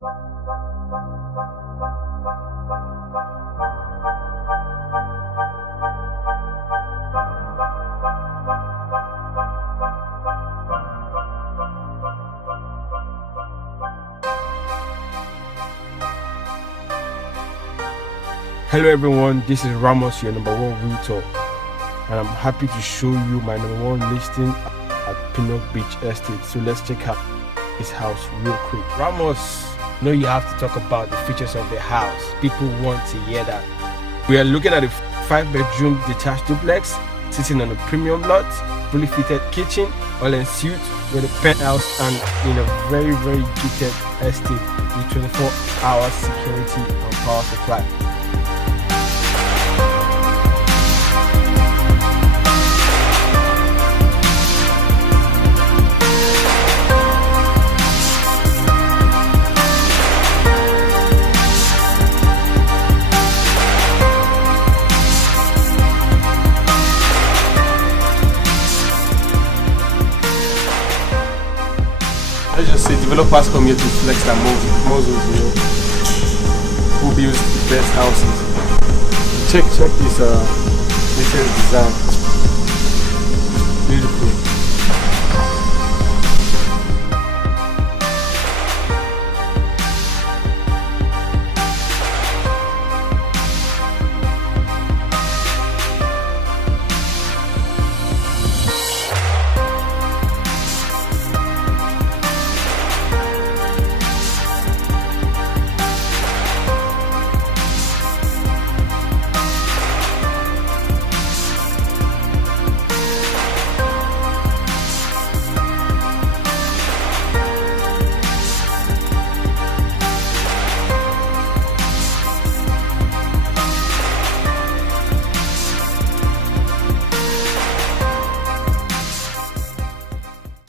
Hello everyone, this is Ramos, your number one realtor, and I'm happy to show you my number one listing at Pinnock Beach Estate. So let's check out this house real quick. Ramos, know you have to talk about the features of the house. People want to hear that. We are looking at a 5-bedroom detached duplex sitting on a premium lot, fully fitted kitchen, all en suite with a penthouse, and in a very gated estate with 24-hour security and power supply. Let's just say developers come here to flex their muscles, you know, who builds the best houses. Check this design. Beautiful.